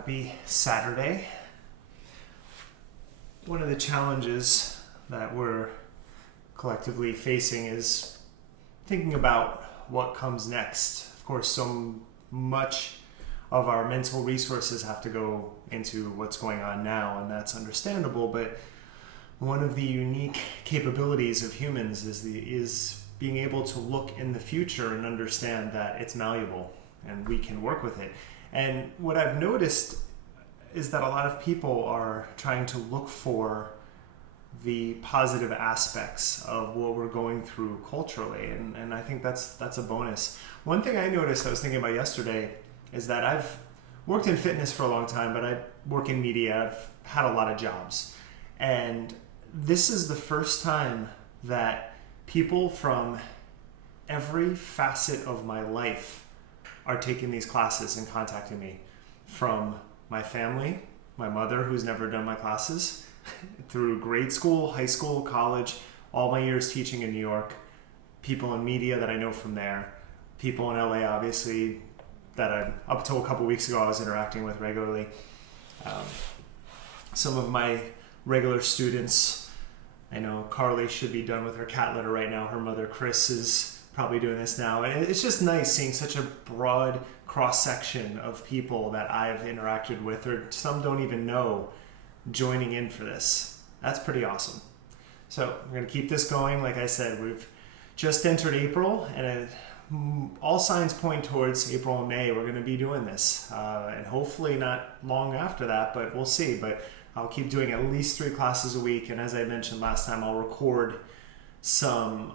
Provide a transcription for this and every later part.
Happy Saturday. One of the challenges that we're collectively facing is thinking about what comes next. Of course, so much of our mental resources have to go into what's going on now, and that's understandable, but one of the unique capabilities of humans is being able to look in the future and understand that it's malleable and we can work with it. And what I've noticed is that a lot of people are trying to look for the positive aspects of what we're going through culturally, and I think that's a bonus. One thing I noticed, I was thinking about yesterday, is that I've worked in fitness for a long time, but I work in media. I've had a lot of jobs, and this is the first time that people from every facet of my life are taking these classes and contacting me. From my family, my mother, who's never done my classes, through grade school, high school, college, all my years teaching in New York, people in media that I know from there, people in LA, obviously, that up till a couple weeks ago I was interacting with regularly. Some of my regular students, I know Carly should be done with her cat litter right now. Her mother, Chris, is probably doing this now. And it's just nice seeing such a broad cross-section of people that I've interacted with, or some don't even know, joining in for this. That's pretty awesome. So we're going to keep this going. Like I said, we've just entered April, and all signs point towards April and May we're going to be doing this. And hopefully not long after that, but we'll see. But I'll keep doing at least 3 classes a week. And as I mentioned last time, I'll record some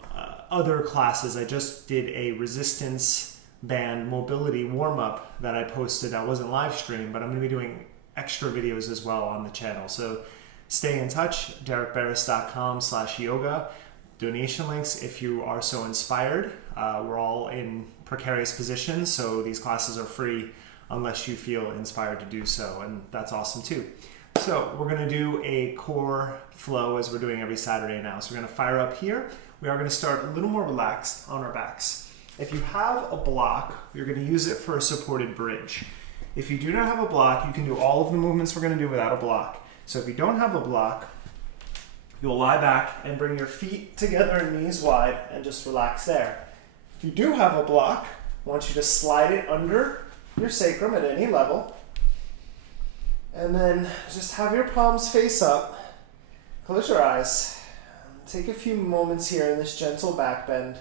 other classes. I just did a resistance band mobility warm-up that I posted. That wasn't live stream, but I'm going to be doing extra videos as well on the channel. So stay in touch, derekbarris.com/yoga. Donation links if you are so inspired. We're all in precarious positions, so these classes are free unless you feel inspired to do so, and that's awesome too. So we're going to do a core flow as we're doing every Saturday now. So we're going to fire up here. We are going to start a little more relaxed on our backs. If you have a block, you're going to use it for a supported bridge. If you do not have a block, you can do all of the movements we're going to do without a block. So if you don't have a block, you'll lie back and bring your feet together and knees wide and just relax there. If you do have a block, I want you to slide it under your sacrum at any level. And then just have your palms face up. Close your eyes. Take a few moments here in this gentle back bend.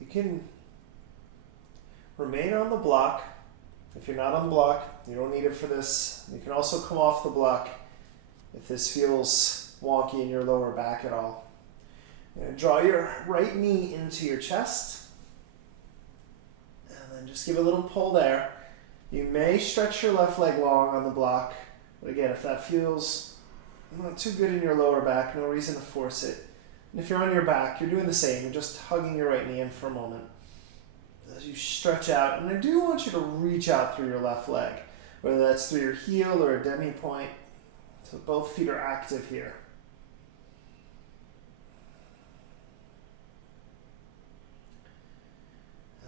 You can remain on the block. If you're not on the block, you don't need it for this. You can also come off the block if this feels wonky in your lower back at all. You're going to draw your right knee into your chest, and then just give a little pull there. You may stretch your left leg long on the block, but again, if that feels not too good in your lower back, no reason to force it. And if you're on your back, you're doing the same. You're just hugging your right knee in for a moment as you stretch out. And I do want you to reach out through your left leg, whether that's through your heel or a demi point. So both feet are active here.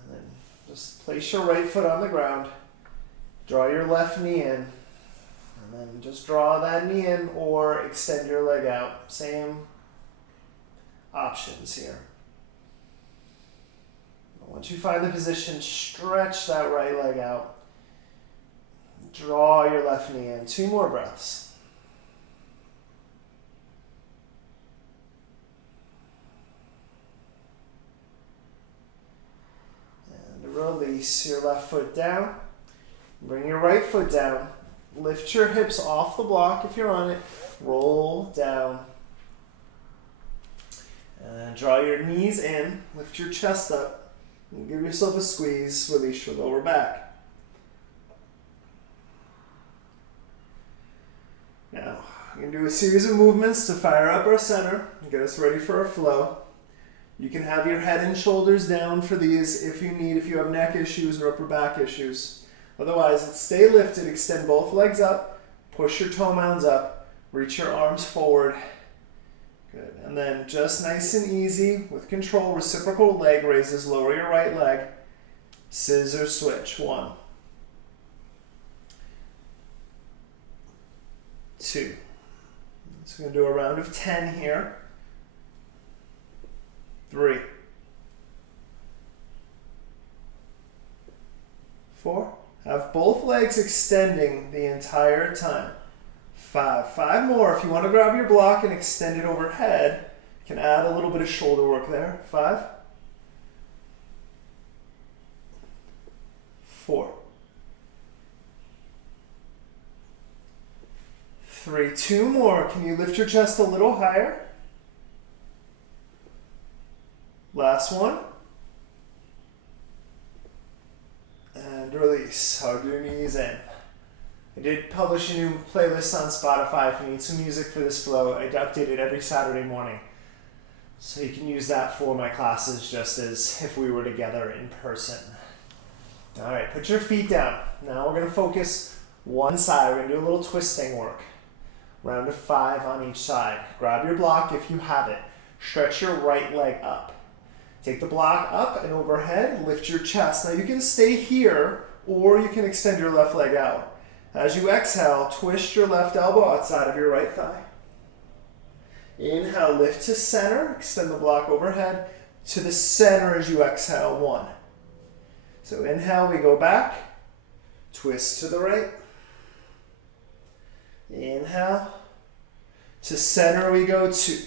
And then just place your right foot on the ground. Draw your left knee in. And then just draw that knee in or extend your leg out. Same options here. Once you find the position, stretch that right leg out. Draw your left knee in. 2 more breaths. And release your left foot down. Bring your right foot down. Lift your hips off the block if you're on it. Roll down. And draw your knees in, lift your chest up, and give yourself a squeeze, release your lower back. Now, we're going to do a series of movements to fire up our center and get us ready for our flow. You can have your head and shoulders down for these if you need, if you have neck issues or upper back issues. Otherwise, stay lifted, extend both legs up, push your toe mounds up, reach your arms forward. Good. And then just nice and easy with control, reciprocal leg raises, lower your right leg, scissor switch. 1, 2. So we're going to do a round of 10 here. 3, 4. Have both legs extending the entire time. 5. 5 more. If you want to grab your block and extend it overhead, you can add a little bit of shoulder work there. 5, 4, 3. 2 more. Can you lift your chest a little higher? Last one. And release. Hug your knees in. I did publish a new playlist on Spotify if you need some music for this flow. I update it every Saturday morning. So you can use that for my classes just as if we were together in person. All right, put your feet down. Now we're going to focus one side. We're going to do a little twisting work. Round of 5 on each side. Grab your block if you have it. Stretch your right leg up. Take the block up and overhead, lift your chest. Now you can stay here or you can extend your left leg out. As you exhale, twist your left elbow outside of your right thigh. Inhale, lift to center, extend the block overhead to the center as you exhale. 1. So inhale, we go back, twist to the right. Inhale, to center we go. 2.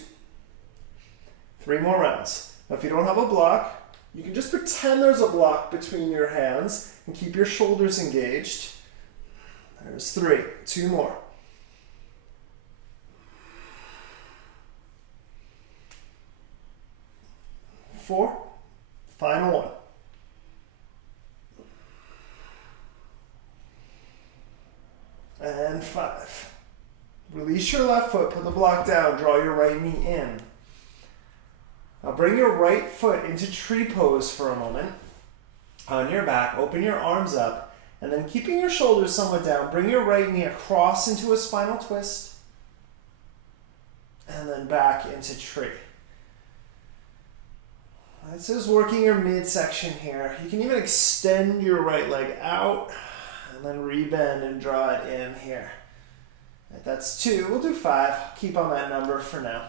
3 more rounds. Now, if you don't have a block, you can just pretend there's a block between your hands and keep your shoulders engaged. There's 3. 2 more. 4. Final 1. And 5. Release your left foot, put the block down, draw your right knee in. Now bring your right foot into tree pose for a moment. On your back, open your arms up, and then keeping your shoulders somewhat down, bring your right knee across into a spinal twist, and then back into tree. This is working your midsection here. You can even extend your right leg out, and then rebend and draw it in here. Right, that's 2. We'll do 5. Keep on that number for now.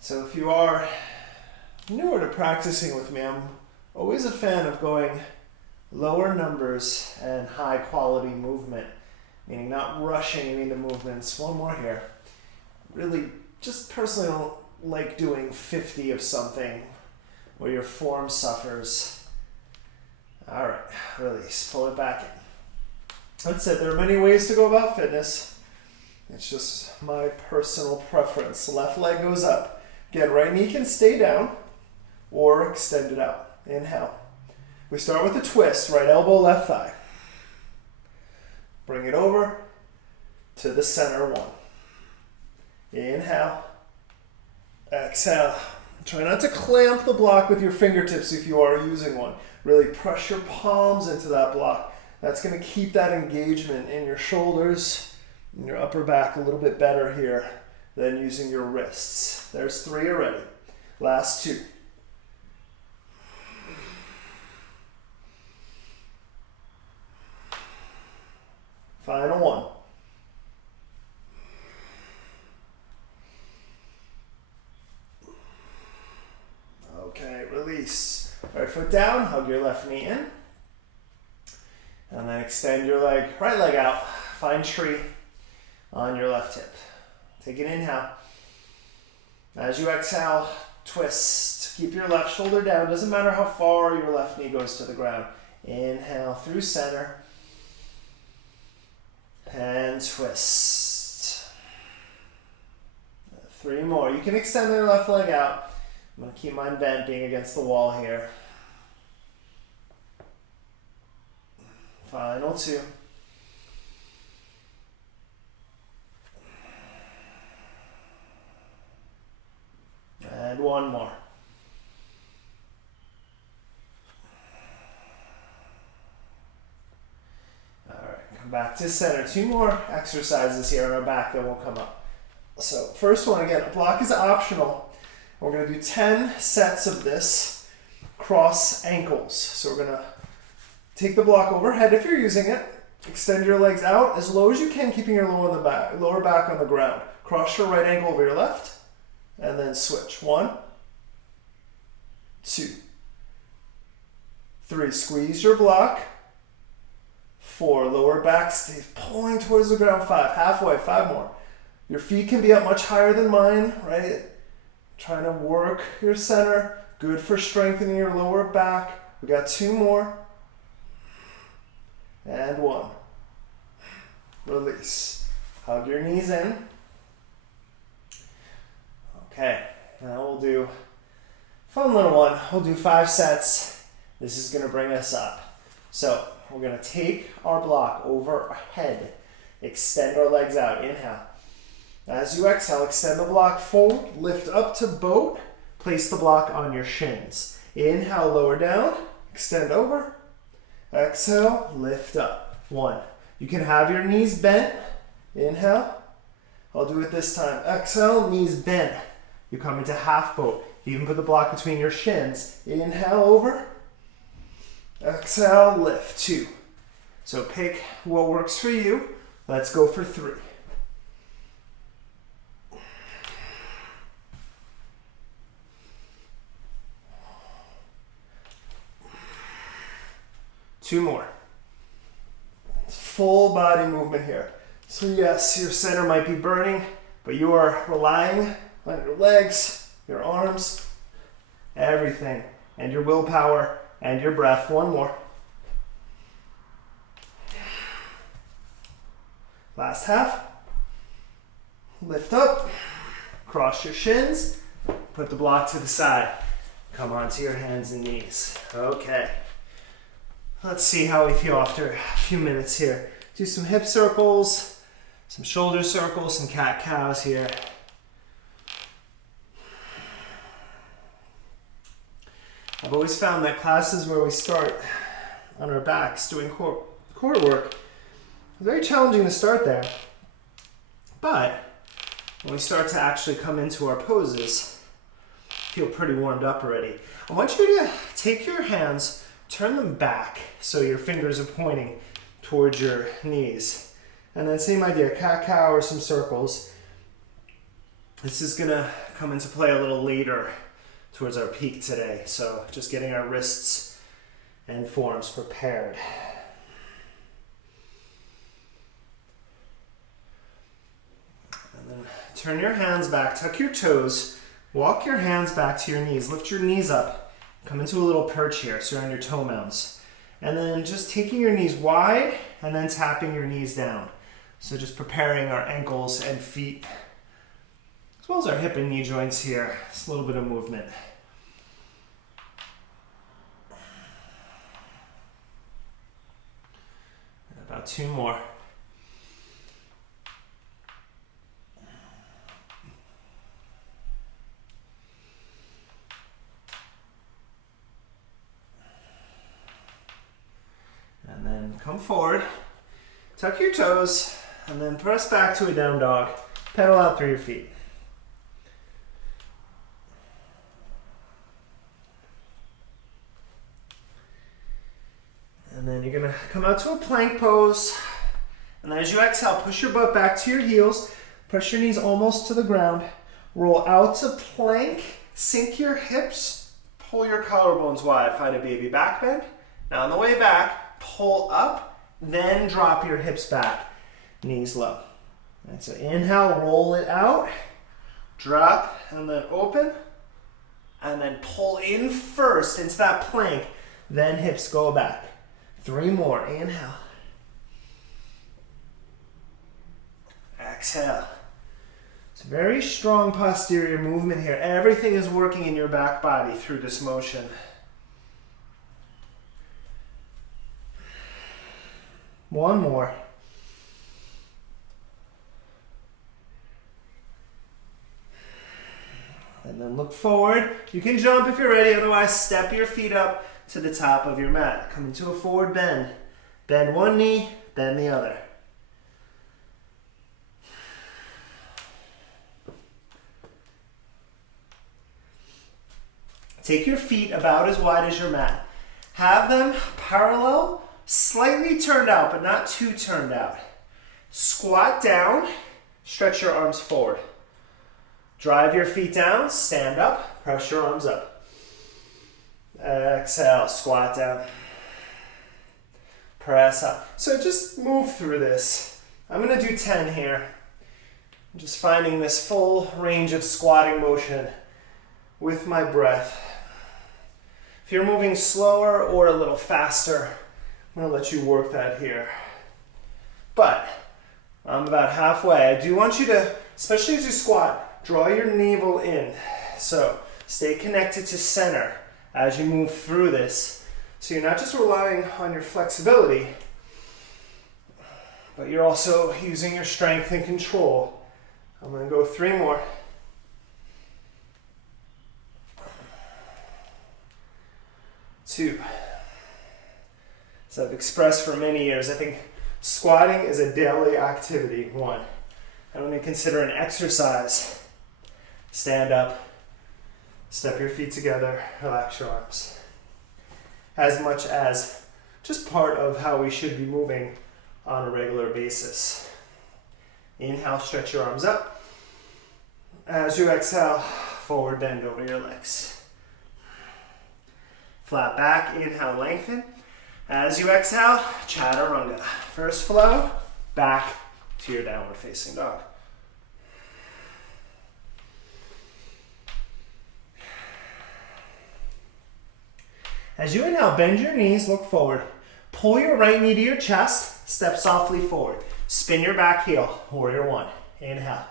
So if you are newer to practicing with me, I'm always a fan of going lower numbers and high quality movement, meaning not rushing any of the movements. 1 more here. Really, just personally don't like doing 50 of something where your form suffers. All right, release, pull it back in. That's it. There are many ways to go about fitness. It's just my personal preference. Left leg goes up. Again, right knee can stay down or extend it out. Inhale. We start with a twist, right elbow, left thigh. Bring it over to the center. 1. Inhale. Exhale. Try not to clamp the block with your fingertips if you are using one. Really press your palms into that block. That's going to keep that engagement in your shoulders and your upper back a little bit better here than using your wrists. There's 3 already. Last 2. Final 1. Okay, release. Right foot down, hug your left knee in. And then extend your leg, right leg out. Find tree on your left hip. Take an inhale. As you exhale, twist. Keep your left shoulder down. Doesn't matter how far your left knee goes to the ground. Inhale through center. And twist. 3 more. You can extend their left leg out. I'm going to keep mine bent, being against the wall here. Final 2. And 1 more. All right, come back to center. 2 more exercises here on our back, then we'll come up. So first one, again, a block is optional. We're going to do 10 sets of this cross ankles. So we're going to take the block overhead if you're using it. Extend your legs out as low as you can, keeping your lower back on the ground. Cross your right ankle over your left, and then switch. 1, 2, 3. Squeeze your block. 4. Lower back stays pulling towards the ground. 5. Halfway. 5 more. Your feet can be up much higher than mine, right? Trying to work your center. Good for strengthening your lower back. We got 2 more. And 1. Release. Hug your knees in. Okay, now we'll do fun little one. We'll do 5 sets. This is going to bring us up. So we're going to take our block over our head. Extend our legs out. Inhale. As you exhale, extend the block forward. Lift up to boat. Place the block on your shins. Inhale, lower down. Extend over. Exhale, lift up. 1. You can have your knees bent. Inhale. I'll do it this time. Exhale, knees bent. You come into half boat. You can put the block between your shins. Inhale over. Exhale, lift. 2. So pick what works for you. Let's go for 3. Two more. Full body movement here. So yes, your center might be burning, but you are relying on your legs, your arms, everything, and your willpower and your breath. 1 more. Last half. Lift up, cross your shins, put the block to the side. Come onto your hands and knees. Okay. Let's see how we feel after a few minutes here. Do some hip circles, some shoulder circles, some cat-cows here. I've always found that classes where we start on our backs doing core work, it's very challenging to start there. But when we start to actually come into our poses, feel pretty warmed up already. I want you to take your hands, turn them back so your fingers are pointing towards your knees. And then same idea, cat-cow or some circles. This is gonna come into play a little later towards our peak today. So just getting our wrists and forearms prepared. And then turn your hands back, tuck your toes, walk your hands back to your knees, lift your knees up. Come into a little perch here, so you're on your toe mounts. And then just taking your knees wide and then tapping your knees down. So just preparing our ankles and feet, as well as our hip and knee joints here. Just a little bit of movement. And about 2 more. And then come forward, tuck your toes, and then press back to a down dog. Pedal out through your feet. And then you're gonna come out to a plank pose. And then as you exhale, push your butt back to your heels, press your knees almost to the ground, roll out to plank, sink your hips, pull your collarbones wide, find a baby back bend. Now on the way back, pull up, then drop your hips back, knees low. And so inhale, roll it out, drop, and then open, and then pull in first into that plank, then hips go back. 3 more, inhale. Exhale. It's a very strong posterior movement here. Everything is working in your back body through this motion. One more. And then look forward. You can jump if you're ready, otherwise step your feet up to the top of your mat. Come into a forward bend. Bend one knee, bend the other. Take your feet about as wide as your mat. Have them parallel, slightly turned out, but not too turned out. Squat down, stretch your arms forward. Drive your feet down, stand up, press your arms up. Exhale, squat down. Press up. So just move through this. I'm going to do 10 here. I'm just finding this full range of squatting motion with my breath. If you're moving slower or a little faster, I'm going to let you work that here. But I'm about halfway. I do want you to, especially as you squat, draw your navel in. So stay connected to center as you move through this. So you're not just relying on your flexibility, but you're also using your strength and control. I'm going to go 3 more. 2. So I've expressed for many years, I think squatting is a daily activity. 1. I don't even consider an exercise. Stand up, step your feet together, relax your arms. As much as just part of how we should be moving on a regular basis. Inhale, stretch your arms up. As you exhale, forward bend over your legs. Flat back, inhale, lengthen. As you exhale, chaturanga. First flow, back to your downward facing dog. As you inhale, bend your knees, look forward. Pull your right knee to your chest, step softly forward. Spin your back heel, warrior 1. Inhale.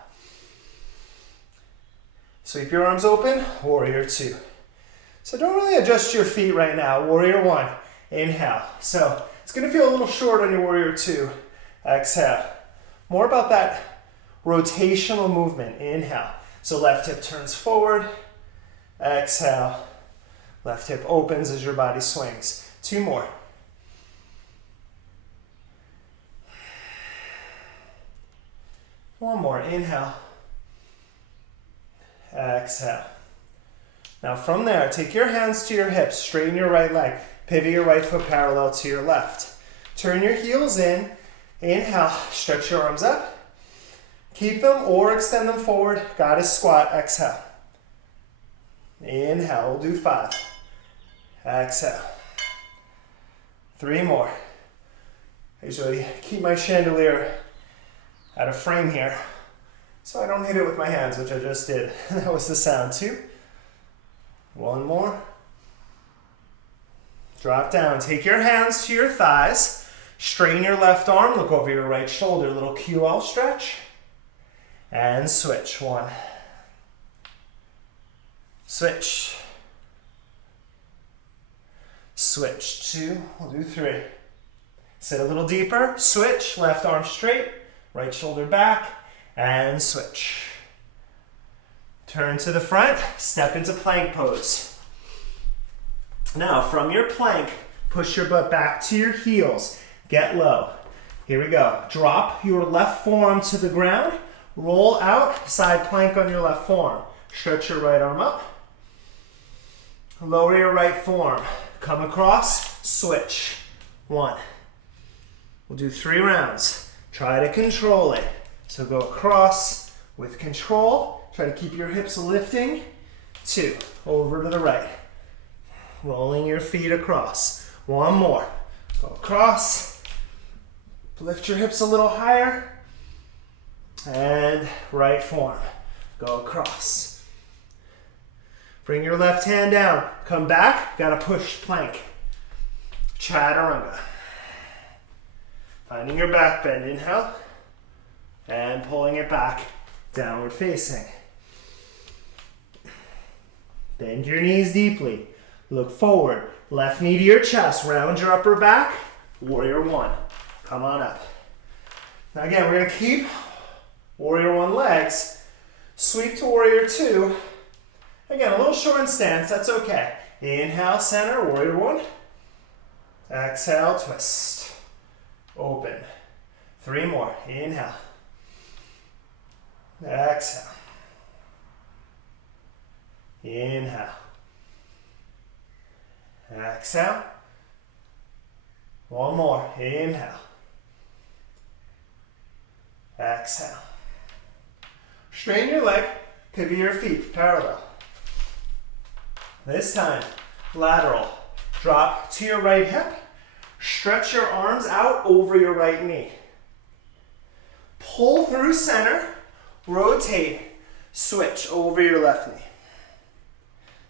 Sweep your arms open, warrior 2. So don't really adjust your feet right now, warrior 1. Inhale. So it's going to feel a little short on your warrior 2. Exhale. More about that rotational movement. Inhale. So left hip turns forward. Exhale. Left hip opens as your body swings. 2 more. One more. Inhale. Exhale. Now from there, take your hands to your hips. Straighten your right leg. Pivot your right foot parallel to your left. Turn your heels in. Inhale. Stretch your arms up. Keep them or extend them forward. Goddess squat. Exhale. Inhale. We'll do 5. Exhale. 3 more. I usually keep my chandelier at a frame here so I don't hit it with my hands, which I just did. That was the sound. 2. 1 more. Drop down. Take your hands to your thighs. Straighten your left arm. Look over your right shoulder. Little QL stretch. And switch. 1. Switch. Switch. 2. We'll do 3. Sit a little deeper. Switch. Left arm straight. Right shoulder back. And switch. Turn to the front. Step into plank pose. Now from your plank, push your butt back to your heels. Get low. Here we go. Drop your left forearm to the ground. Roll out. Side plank on your left forearm. Stretch your right arm up. Lower your right forearm. Come across. Switch. 1. We'll do 3 rounds. Try to control it. So go across with control. Try to keep your hips lifting. 2. Over to the right. Rolling your feet across. 1 more. Go across. Lift your hips a little higher. And right forearm. Go across. Bring your left hand down. Come back. Gotta push plank. Chaturanga. Finding your back bend. Inhale. And pulling it back, downward facing. Bend your knees deeply. Look forward. Left knee to your chest. Round your upper back. Warrior one. Come on up. Now again, we're going to keep Warrior one legs. Sweep to Warrior two. Again, a little short in stance. That's okay. Inhale, center, Warrior one. Exhale, twist. Open. 3 more. Inhale. Exhale. Inhale. Exhale. 1 more. Inhale. Exhale. Straighten your leg. Pivot your feet parallel. This time, lateral. Drop to your right hip. Stretch your arms out over your right knee. Pull through center. Rotate. Switch over your left knee.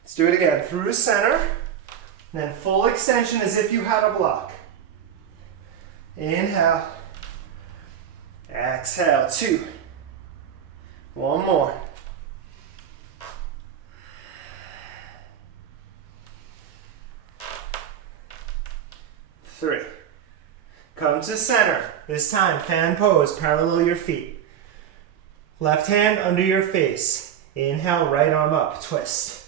Let's do it again. Through center. Then full extension as if you had a block. Inhale. Exhale. 2. 1 more. 3. Come to center. This time, fan pose, parallel your feet. Left hand under your face. Inhale, right arm up, twist.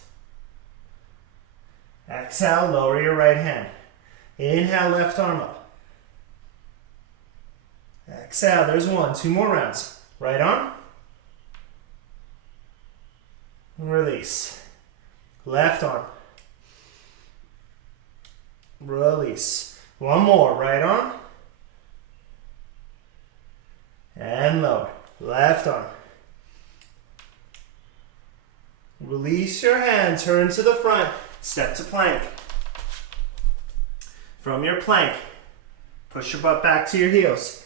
Exhale, lower your right hand. Inhale, left arm up. Exhale, there's 1. 2 more rounds. Right arm. Release. Left arm. Release. 1 more. Right arm. And lower. Left arm. Release your hand. Turn to the front. Step to plank. From your plank, push your butt back to your heels.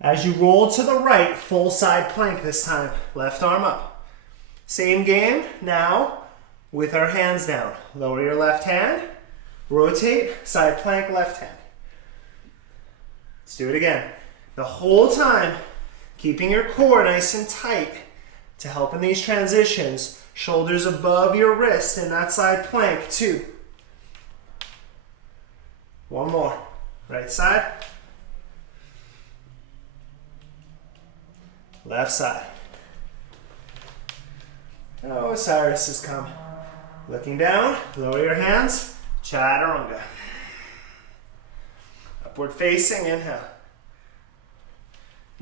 As you roll to the right, full side plank this time. Left arm up. Same game now with our hands down. Lower your left hand. Rotate, side plank, left hand. Let's do it again. The whole time, keeping your core nice and tight to help in these transitions. Shoulders above your wrist in that side plank. 2. 1 more. Right side. Left side. Oh, Osiris has come. Looking down, lower your hands. Chaturanga. Upward facing, inhale.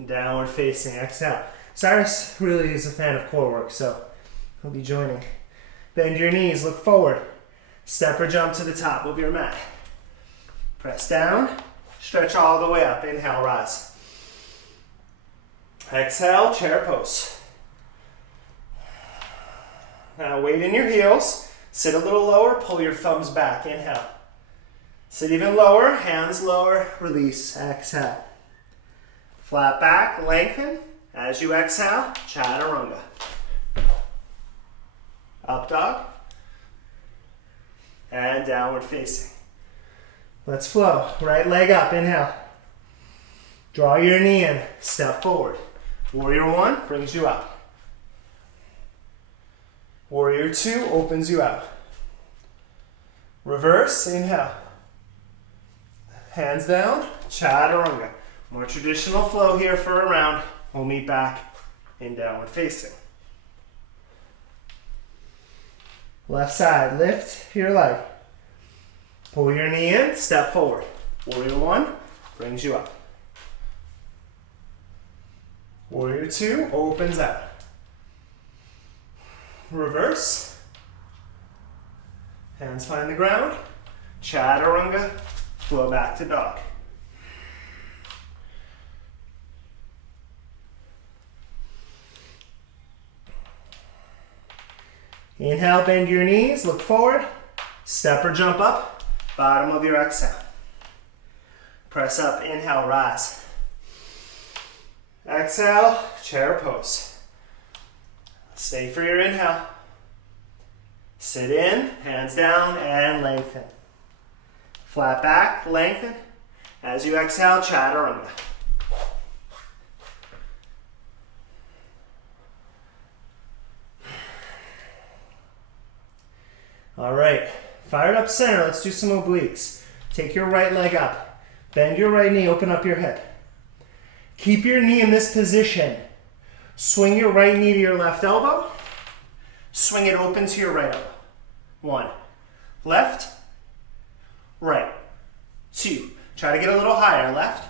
Downward facing, exhale. Cyrus really is a fan of core work, so he'll be joining. Bend your knees, look forward. Step or jump to the top of your mat. Press down, stretch all the way up. Inhale, rise. Exhale, chair pose. Now weight in your heels. Sit a little lower, pull your thumbs back, inhale. Sit even lower, hands lower, release, exhale. Flat back, lengthen. As you exhale, chaturanga. Up dog. And downward facing. Let's flow. Right leg up, inhale. Draw your knee in, step forward. Warrior 1 brings you up. Warrior 2 opens you out. Reverse, inhale. Hands down, chaturanga. More traditional flow here for a round. We'll meet back in downward facing. Left side, lift your leg. Pull your knee in, step forward. Warrior 1 brings you up. Warrior 2 opens out. Reverse. Hands find the ground. Chaturanga. Flow back to dog. Inhale, bend your knees, look forward. Step or jump up. Bottom of your exhale. Press up, inhale, rise. Exhale, chair pose. Stay for your inhale. Sit in, hands down, and lengthen. Flat back, lengthen. As you exhale, chaturanga. All right, fired up center. Let's do some obliques. Take your right leg up. Bend your right knee, open up your hip. Keep your knee in this position. Swing your right knee to your left elbow. Swing it open to your right elbow. 1. Left, right. 2. Try to get a little higher. Left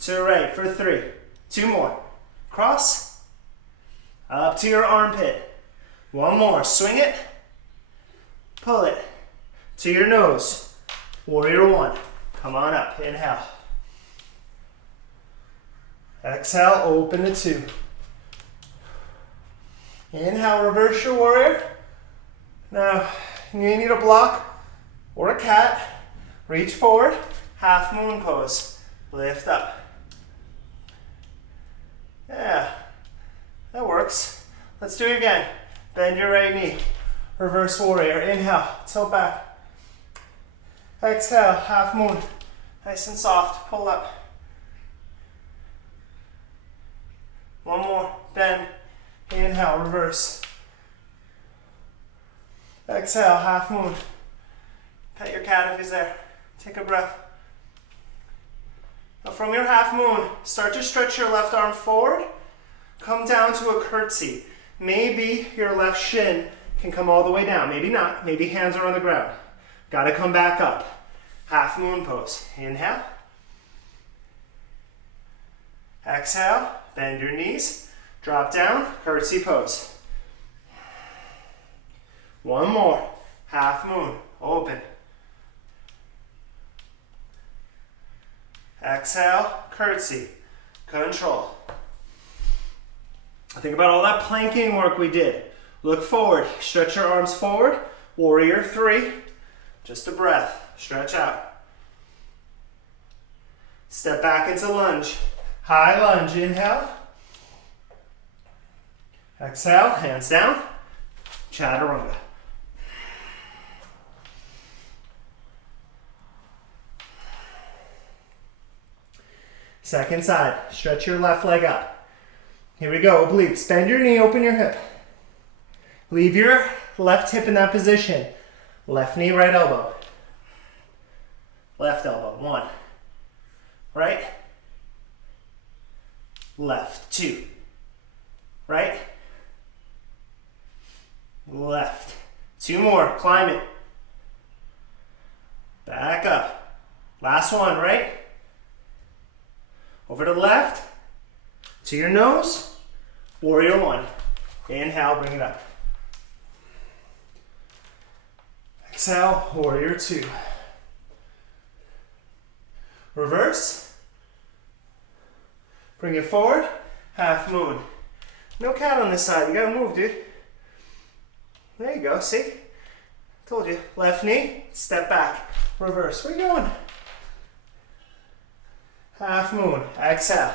to right for 3. 2 more. Cross. Up to your armpit. 1 more. Swing it. Pull it to your nose. Warrior 1. Come on up. Inhale. Exhale. Open to 2. Inhale. Reverse your warrior. Now, you may need a block or a cat. Reach forward. Half moon pose. Lift up. Yeah, that works. Let's do it again. Bend your right knee. Reverse warrior. Inhale. Tilt back. Exhale. Half moon. Nice and soft. Pull up. 1 more. Bend. Inhale. Reverse. Exhale. Half moon. Pet your cat if he's there. Take a breath. Now from your half moon, start to stretch your left arm forward. Come down to a curtsy. Maybe your left shin can come all the way down. Maybe not. Maybe hands are on the ground. Got to come back up. Half moon pose. Inhale. Exhale. Bend your knees. Drop down. Curtsy pose. 1 more. Half moon. Open. Exhale. Curtsy. Control. Think about all that planking work we did. Look forward. Stretch your arms forward. Warrior 3. Just a breath. Stretch out. Step back into lunge. High lunge. Inhale. Exhale. Hands down. Chaturanga. Second side. Stretch your left leg up. Here we go. Obliques. Bend your knee. Open your hip. Leave your left hip in that position. Left knee, right elbow. Left elbow. 1. Right. Left. 2. Right. Left. 2 more. Climb it. Back up. Last one. Right. Over to the left. To your nose. Warrior 1. Inhale. Bring it up. Exhale. Warrior 2. Reverse. Bring it forward. Half moon. No cat on this side. You gotta move, dude. There you go. See? Told you. Left knee. Step back. Reverse. Where you going? Half moon. Exhale.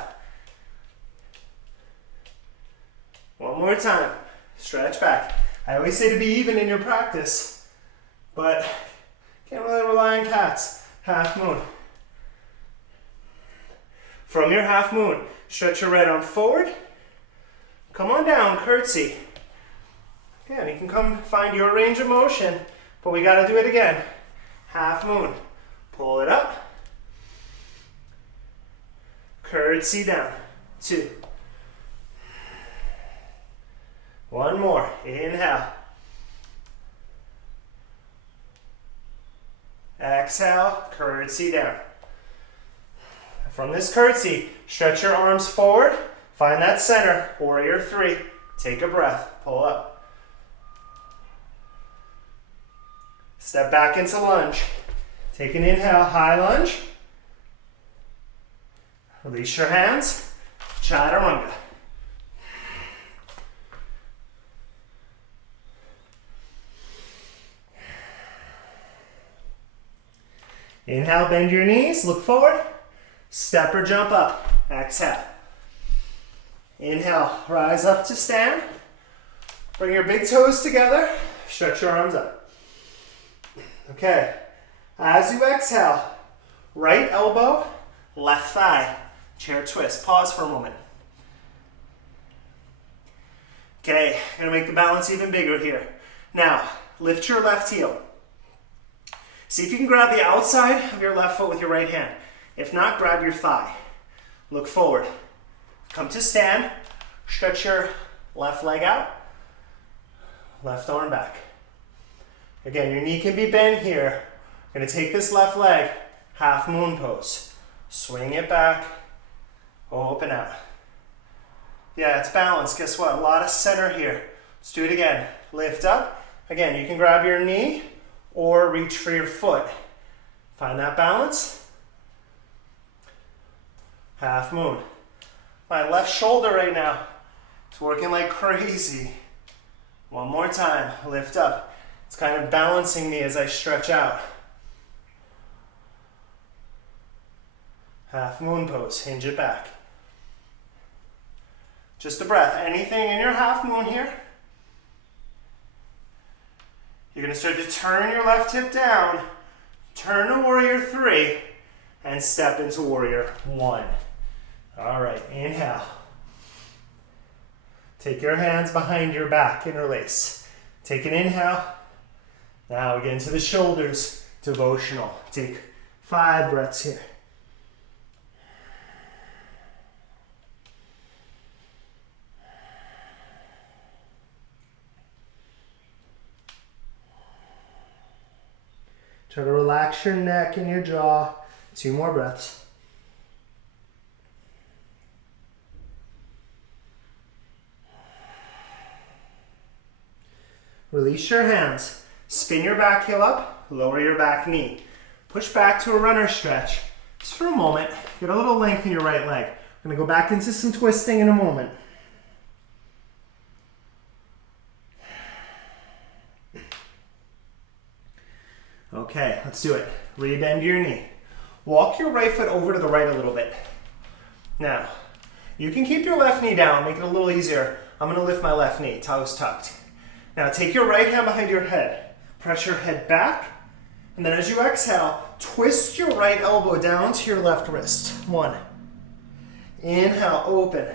1 more time. Stretch back. I always say to be even in your practice, but can't really rely on cats. Half moon. From your half moon, stretch your right arm forward. Come on down, curtsy. Again, you can come find your range of motion, but we got to do it again. Half moon. Pull it up. Curtsy down. 2. 1 more. Inhale. Exhale. Curtsy down. From this curtsy, stretch your arms forward. Find that center. Warrior 3. Take a breath. Pull up. Step back into lunge. Take an inhale. High lunge. Release your hands. Chaturanga. Inhale, bend your knees, look forward. Step or jump up. Exhale. Inhale, rise up to stand. Bring your big toes together. Stretch your arms up. Okay. As you exhale, right elbow, left thigh. Chair twist. Pause for a moment. Okay, gonna make the balance even bigger here. Now, lift your left heel. See if you can grab the outside of your left foot with your right hand. If not, grab your thigh. Look forward. Come to stand. Stretch your left leg out. Left arm back. Again, your knee can be bent here. You're going to take this left leg, half moon pose. Swing it back. Open out. Yeah, it's balanced. Guess what? A lot of center here. Let's do it again. Lift up. Again, you can grab your knee or reach for your foot. Find that balance. Half moon. My left shoulder right now, it's working like crazy. One more time. Lift up. It's kind of balancing me as I stretch out. Half moon pose. Hinge it back. Just a breath. Anything in your half moon here? You're going to start to turn your left hip down, turn to warrior 3, and step into warrior 1. All right, inhale. Take your hands behind your back, interlace. Take an inhale. Now we get into the shoulders, devotional. Take 5 breaths here. Try to relax your neck and your jaw. 2 more breaths. Release your hands. Spin your back heel up. Lower your back knee. Push back to a runner stretch. Just for a moment. Get a little length in your right leg. We're going to go back into some twisting in a moment. Okay, let's do it. Rebend your knee. Walk your right foot over to the right a little bit. Now, you can keep your left knee down, make it a little easier. I'm going to lift my left knee, toes tucked. Now take your right hand behind your head. Press your head back, and then as you exhale, twist your right elbow down to your left wrist. 1. Inhale, open.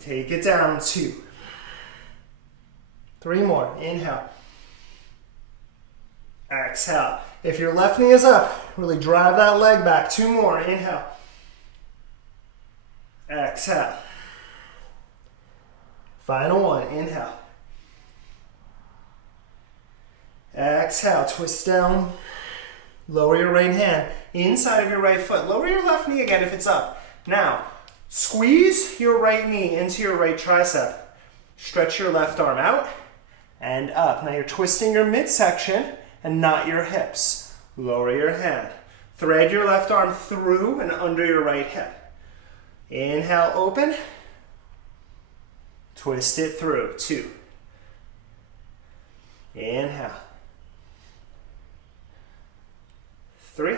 Take it down, 2. 3 more, inhale. Exhale. If your left knee is up, really drive that leg back. 2 more. Inhale. Exhale. Final 1. Inhale. Exhale. Twist down. Lower your right hand inside of your right foot. Lower your left knee again if it's up. Now, squeeze your right knee into your right tricep. Stretch your left arm out and up. Now you're twisting your midsection and not your hips. Lower your hand. Thread your left arm through and under your right hip. Inhale, open. Twist it through. 2. Inhale. 3.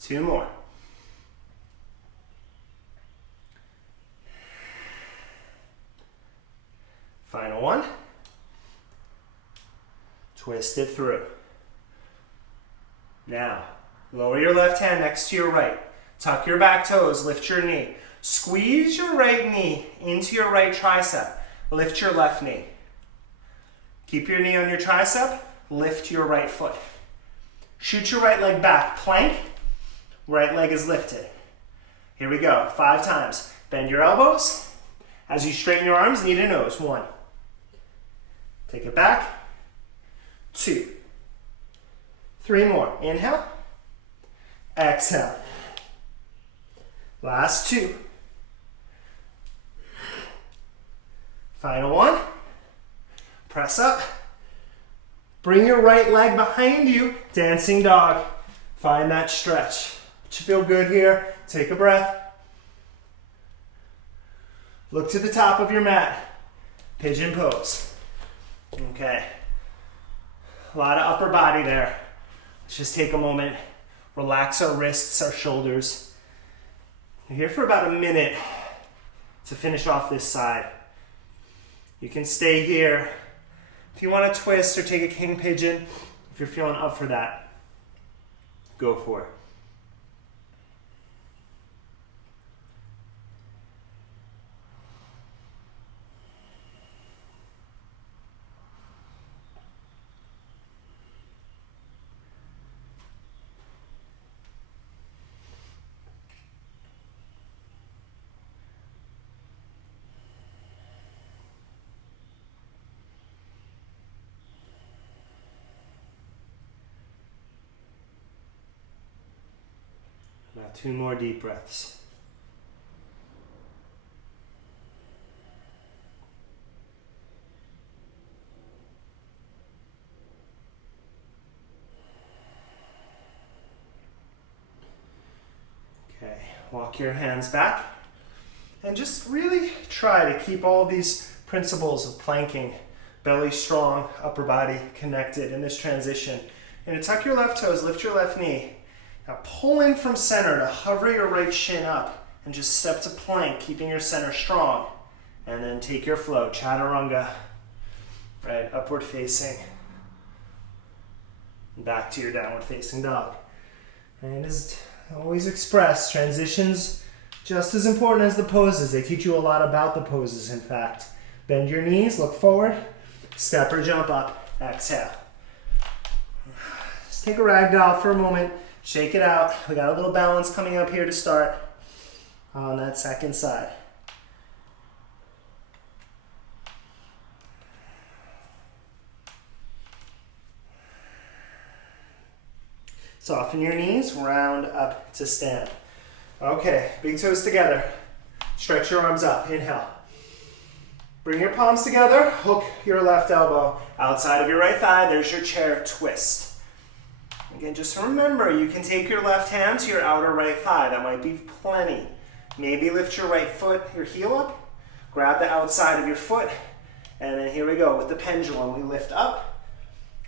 2 more. Final 1. Twist it through. Now, lower your left hand next to your right. Tuck your back toes, lift your knee. Squeeze your right knee into your right tricep. Lift your left knee. Keep your knee on your tricep, lift your right foot. Shoot your right leg back, plank. Right leg is lifted. Here we go, 5 times. Bend your elbows. As you straighten your arms, knee to nose. 1. Take it back. 2. 3 more. Inhale. Exhale. Last 2. Final 1. Press up. Bring your right leg behind you. Dancing dog. Find that stretch. You feel good here. Take a breath. Look to the top of your mat. Pigeon pose. Okay. A lot of upper body there. Let's just take a moment. Relax our wrists, our shoulders. You're here for about a minute to finish off this side. You can stay here. If you want to twist or take a king pigeon, if you're feeling up for that, go for it. 2 more deep breaths. Okay, walk your hands back and just really try to keep all these principles of planking, belly strong, upper body connected in this transition. And tuck your left toes, lift your left knee. Now pull in from center to hover your right shin up and just step to plank, keeping your center strong. And then take your flow, chaturanga, right, upward facing. Back to your downward facing dog. And as always express, transitions just as important as the poses. They teach you a lot about the poses, in fact. Bend your knees, look forward, step or jump up, exhale. Just take a ragdoll for a moment, shake it out. We got a little balance coming up here to start on that second side. Soften your knees, round up to stand. Okay, big toes together. Stretch your arms up, inhale. Bring your palms together, hook your left elbow outside of your right thigh. There's your chair twist. Again, just remember, you can take your left hand to your outer right thigh. That might be plenty. Maybe lift your right foot, your heel up. Grab the outside of your foot. And then here we go with the pendulum. We lift up,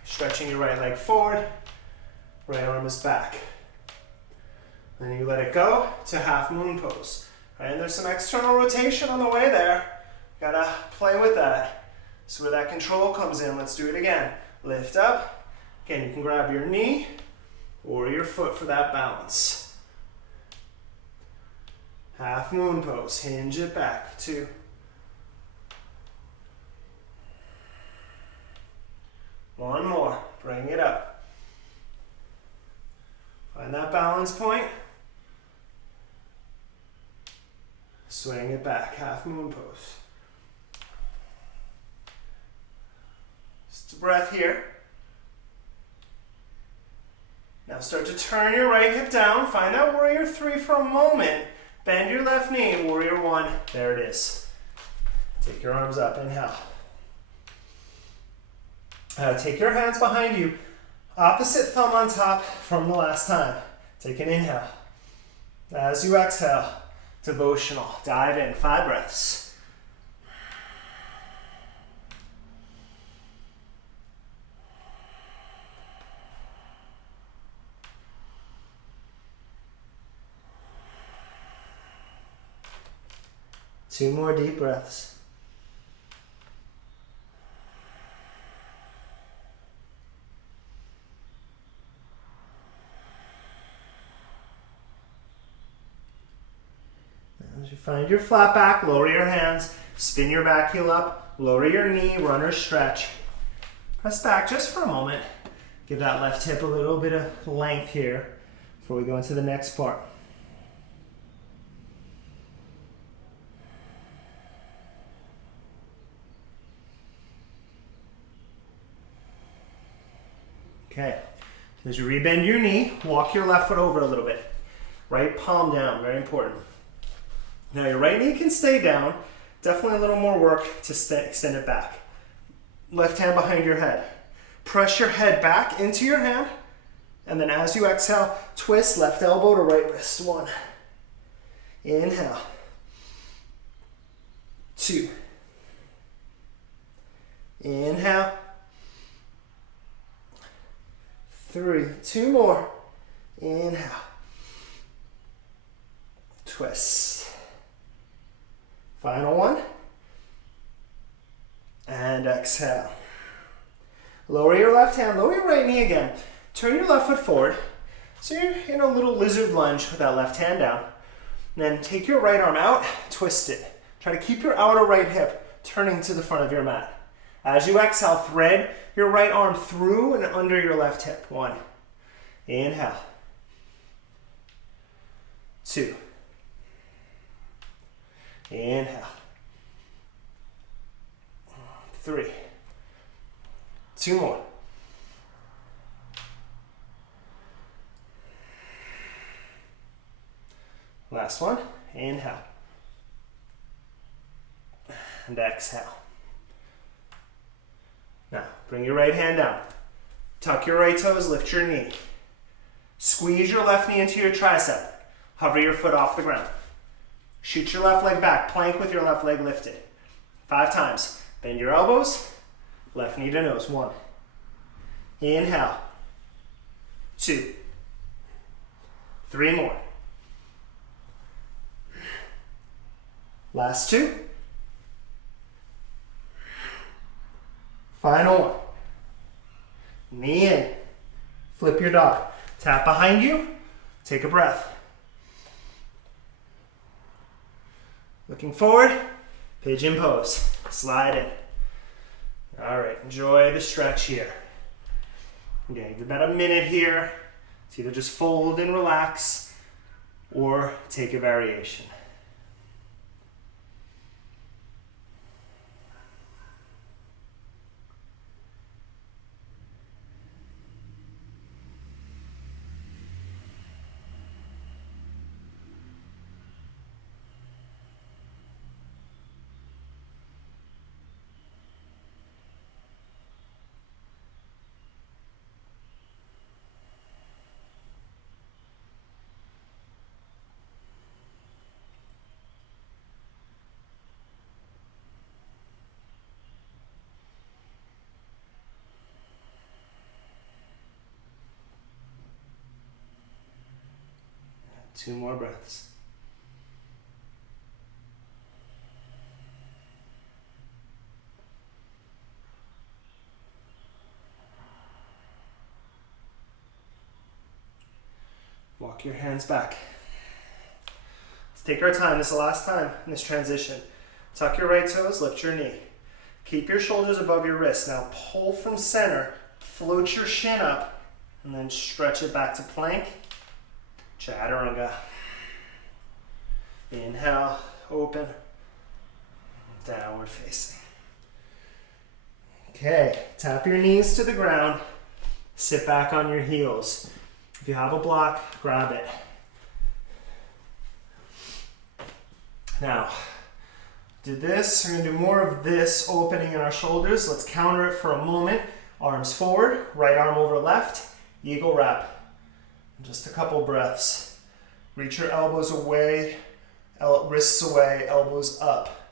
stretching your right leg forward. Right arm is back. Then you let it go to half moon pose. Right, and there's some external rotation on the way there. Gotta play with that. So where that control comes in, let's do it again. Lift up. Again, you can grab your knee or your foot for that balance. Half moon pose. Hinge it back. 2. One more. Bring it up. Find that balance point. Swing it back. Half moon pose. Just a breath here. Now start to turn your right hip down. Find that warrior 3 for a moment. Bend your left knee. Warrior 1. There it is. Take your arms up. Inhale. Take your hands behind you. Opposite thumb on top from the last time. Take an inhale. As you exhale, devotional. Dive in. 5 breaths. Two more deep breaths. As you find your flat back, lower your hands, spin your back heel up, lower your knee, runner stretch. Press back just for a moment. Give that left hip a little bit of length here before we go into the next part. Okay, as you rebend your knee, walk your left foot over a little bit. Right palm down, very important. Now your right knee can stay down. Definitely a little more work to extend it back. Left hand behind your head. Press your head back into your hand. And then as you exhale, twist left elbow to right wrist. 1. Inhale. 2. Inhale. 3. 2 more. Inhale. Twist. Final one. And exhale. Lower your left hand, lower your right knee again. Turn your left foot forward. So you're in a little lizard lunge with that left hand down. And then take your right arm out, twist it. Try to keep your outer right hip turning to the front of your mat. As you exhale, thread your right arm through and under your left hip. 1. Inhale. 2. Inhale. 3. 2 more. Last one. Inhale. And exhale. Now, bring your right hand down. Tuck your right toes, lift your knee. Squeeze your left knee into your tricep. Hover your foot off the ground. Shoot your left leg back. Plank with your left leg lifted. 5 times. Bend your elbows. Left knee to nose. 1. Inhale. 2. 3 more. Last 2. Final 1. Knee in. Flip your dog. Tap behind you. Take a breath. Looking forward. Pigeon pose. Slide in. All right. Enjoy the stretch here. Okay, about a minute here. It's either just fold and relax or take a variation. Two more breaths. Walk your hands back. Let's take our time. This is the last time in this transition. Tuck your right toes, lift your knee. Keep your shoulders above your wrists. Now pull from center, float your shin up, and then stretch it back to plank. Chaturanga. Inhale, open, downward facing. Okay, tap your knees to the ground, sit back on your heels. If you have a block, grab it. Now, do this, we're gonna do more of this opening in our shoulders. Let's counter it for a moment. Arms forward, right arm over left, eagle wrap. Just a couple breaths. Reach your elbows away, wrists away, elbows up.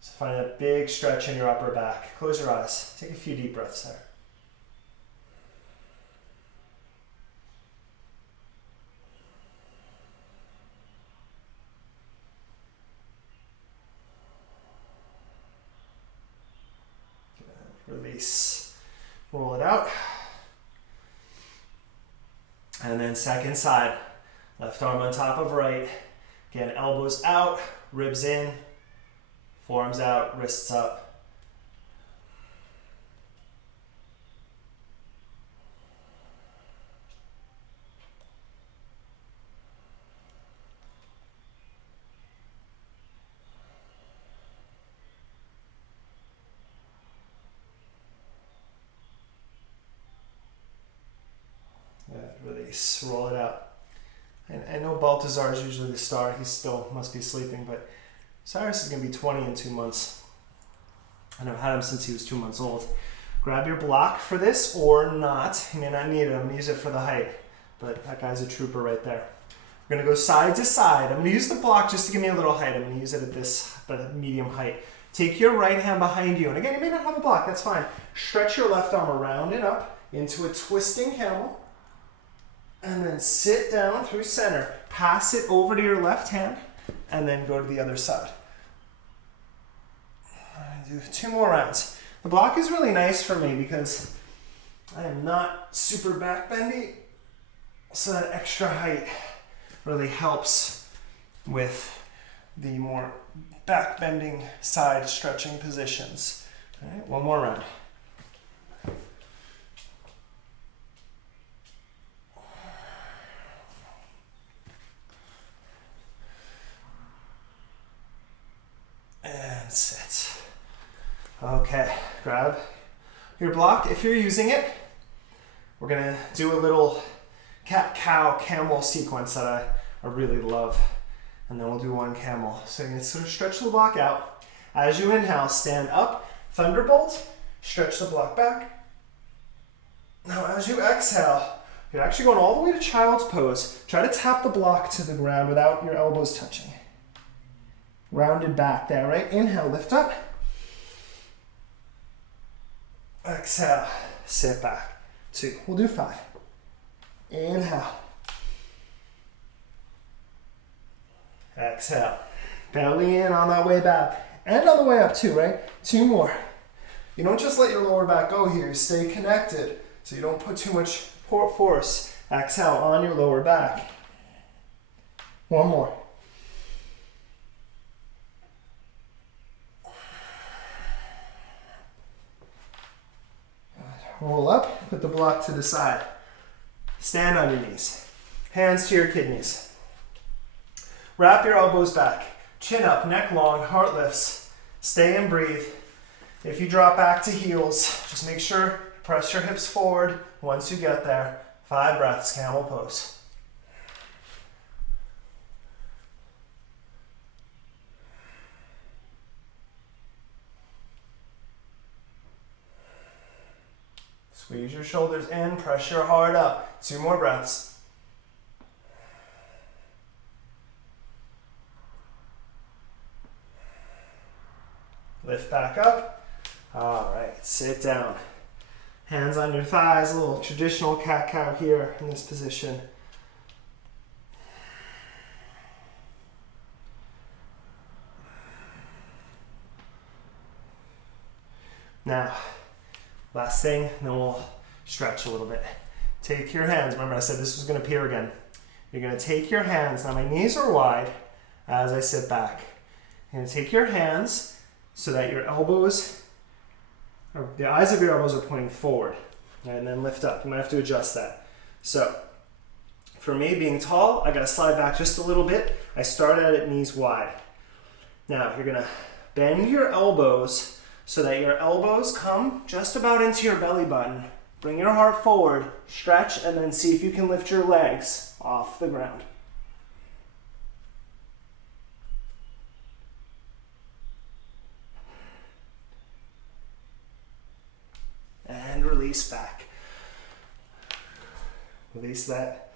So find a big stretch in your upper back. Close your eyes. Take a few deep breaths there. Good. Release. Roll it out. And then second side, left arm on top of right. Again, elbows out, ribs in, forearms out, wrists up. Release, roll it out. And I know Baltazar is usually the star. He still must be sleeping, but Cyrus is going to be 20 in 2 months. And I've had him since he was 2 months old. Grab your block for this or not. You may not need it. I'm going to use it for the height, but that guy's a trooper right there. We're going to go side to side. I'm going to use the block just to give me a little height. I'm going to use it at this, but at medium height. Take your right hand behind you. And again, you may not have a block. That's fine. Stretch your left arm around and up into a twisting camel. And then sit down through center. Pass it over to your left hand and then go to the other side. Do 2 more rounds. The block is really nice for me because I am not super back bendy, so that extra height really helps with the more back bending side stretching positions. All right, 1 more round. And sit. Okay, grab your block. If you're using it, we're gonna do a little cat, cow, camel sequence that I really love. and then we'll do one camel. So you're gonna sort of stretch the block out. As you inhale, stand up, thunderbolt, stretch the block back. Now as you exhale, you're actually going all the way to child's pose. Try to tap the block to the ground without your elbows touching. Rounded back there, right? Inhale, lift up. Exhale, sit back. 2, we'll do 5. Inhale. Exhale. Belly in on that way back. And on the way up too, right? 2 more. You don't just let your lower back go here. Stay connected so you don't put too much force. Exhale on your lower back. 1 more. Roll up, put the block to the side. Stand on your knees. Hands to your kidneys. Wrap your elbows back. Chin up, neck long, heart lifts. Stay and breathe. If you drop back to heels, just make sure press your hips forward once you get there. 5 breaths, camel pose. Squeeze your shoulders in, press your heart up. 2 more breaths. Lift back up. All right, sit down. Hands on your thighs, a little traditional cat-cow here in this position. Now, last thing, then we'll stretch a little bit. Take your hands, remember I said this was gonna appear again. You're gonna take your hands, now my knees are wide as I sit back. You're gonna take your hands so that your elbows, or the eyes of your elbows are pointing forward, and then lift up. You might have to adjust that. So, for me, being tall, I gotta slide back just a little bit. I start at knees wide. Now, you're gonna bend your elbows so that your elbows come just about into your belly button. Bring your heart forward, stretch, and then see if you can lift your legs off the ground. And release back. Release that.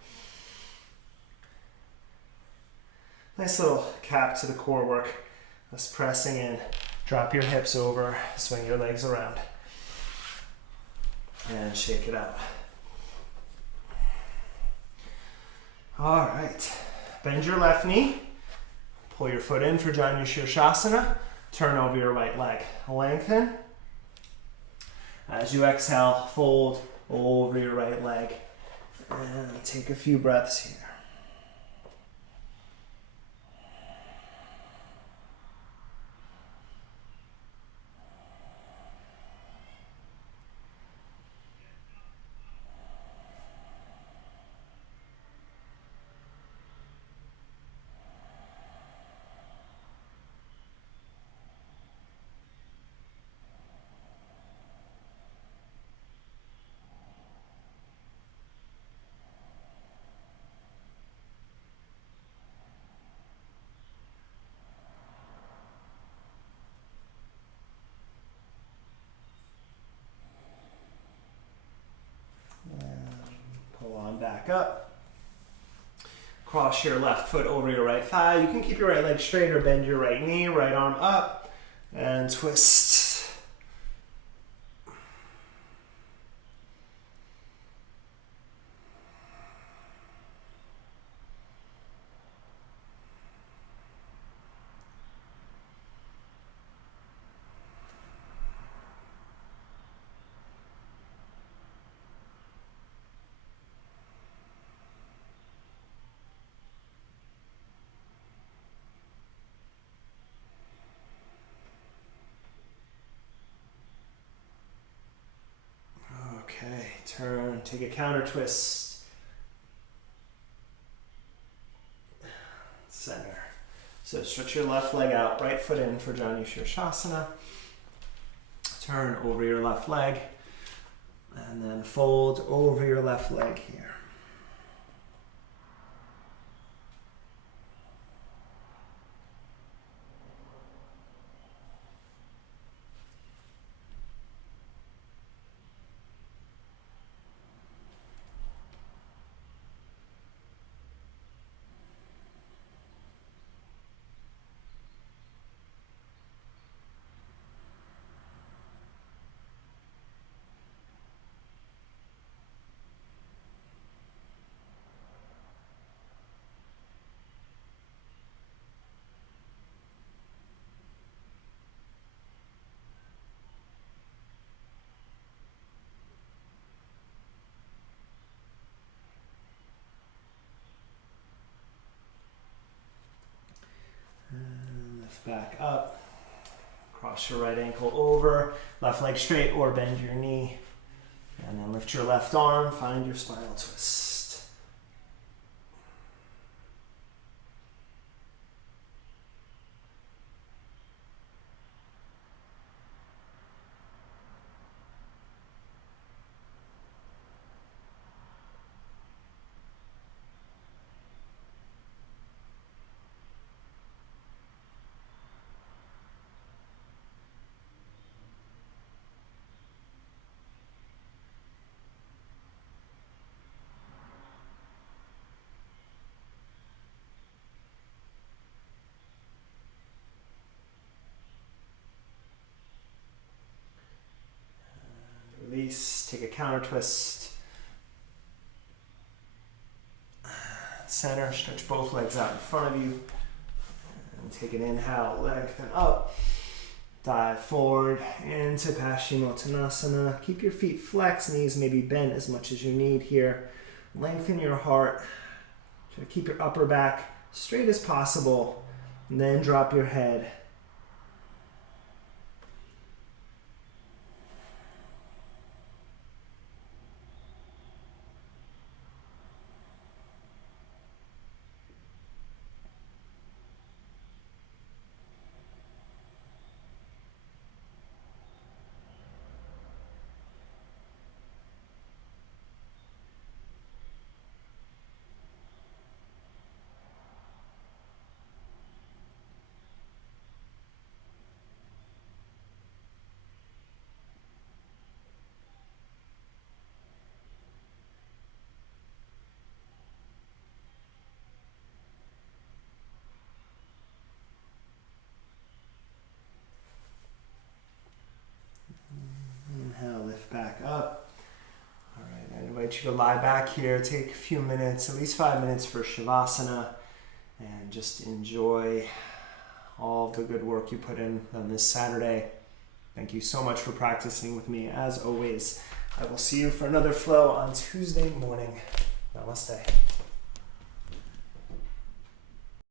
Nice little cap to the core work. Just pressing in. Drop your hips over, swing your legs around. And shake it out. All right. Bend your left knee. Pull your foot in for Shavasana. Turn over your right leg. Lengthen. As you exhale, fold over your right leg. And take a few breaths here. Back up. Cross your left foot over your right thigh. You can keep your right leg straight or bend your right knee, right arm up, and twist. Okay, turn, take a counter twist. Center. So stretch your left leg out, right foot in for Shavasana. Turn over your left leg, and then fold over your left leg here. lift back up. Cross your right ankle over, left leg straight, or bend your knee. And then lift your left arm, find your spiral twist. Release, take a counter twist. Center, stretch both legs out in front of you. And take an inhale, lengthen up. Dive forward into Paschimottanasana. Keep your feet flexed, knees maybe bent as much as you need here. Lengthen your heart. Try to keep your upper back straight as possible. And then drop your head. Inhale, lift back up. All right, I invite you to lie back here, take a few minutes, at least 5 minutes for Shavasana, and just enjoy all the good work you put in on this Saturday. Thank you so much for practicing with me. As always, I will see you for another flow on Tuesday morning. Namaste.